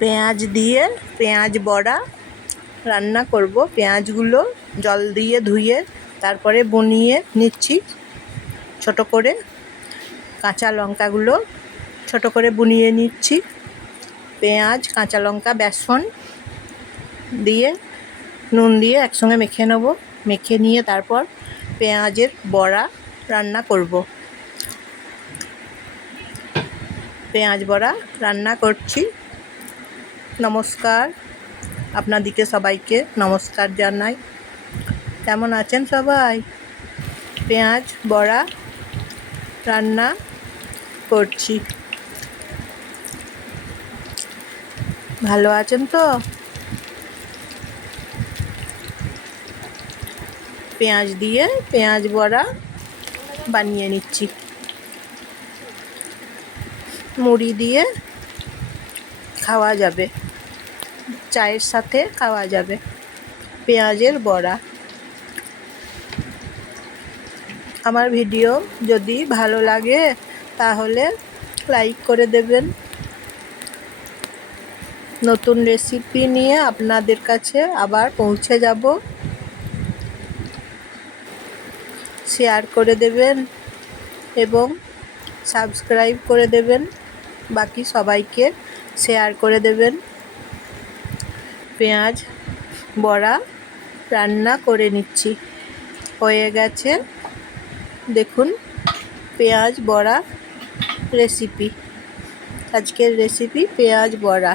পেঁয়াজ দিয়ে পেঁয়াজ বড়া রান্না করব। পেঁয়াজগুলো জল দিয়ে ধুয়ে তারপরে বনিয়ে নিচ্ছি ছোটো করে। কাঁচা লঙ্কাগুলো ছোটো করে বুনিয়ে নিচ্ছি। পেঁয়াজ, কাঁচা লঙ্কা, বেসন দিয়ে নুন দিয়ে একসঙ্গে মেখে নেব। মেখে নিয়ে তারপর পেঁয়াজের বড়া রান্না করব। পেঁয়াজ বড়া রান্না করছি। নমস্কার। আপনাদিকে সবাইকে নমস্কার জানাই। কেমন আছেন সবাই? পেঁয়াজ, বড়া, রান্না করছি। ভালো আছেন তো? পেঁয়াজ দিয়ে পেঁয়াজ, বড়া বানিয়ে নিচ্ছি। মুড়ি দিয়ে খাওয়া যাবে। চায়ের সাথে খাওয়া যাবে। পেঁয়াজের বড়া। আমার ভিডিও যদি ভালো লাগে, তাহলে লাইক করে দেবেন। নতুন রেসিপি নিয়ে আপনাদের কাছে আবার পৌঁছে যাব। শেয়ার করে দেবেন এবং সাবস্ক্রাইব করে দেবেন। বাকি সবাইকে শেয়ার করে দেবেন। পেঁয়াজ, বড়া রান্না করে নিচ্ছি। হয়ে গেছে, দেখুন, পেঁয়াজ, বড়া রেসিপি আজকের রেসিপি পেঁয়াজ, বড়া।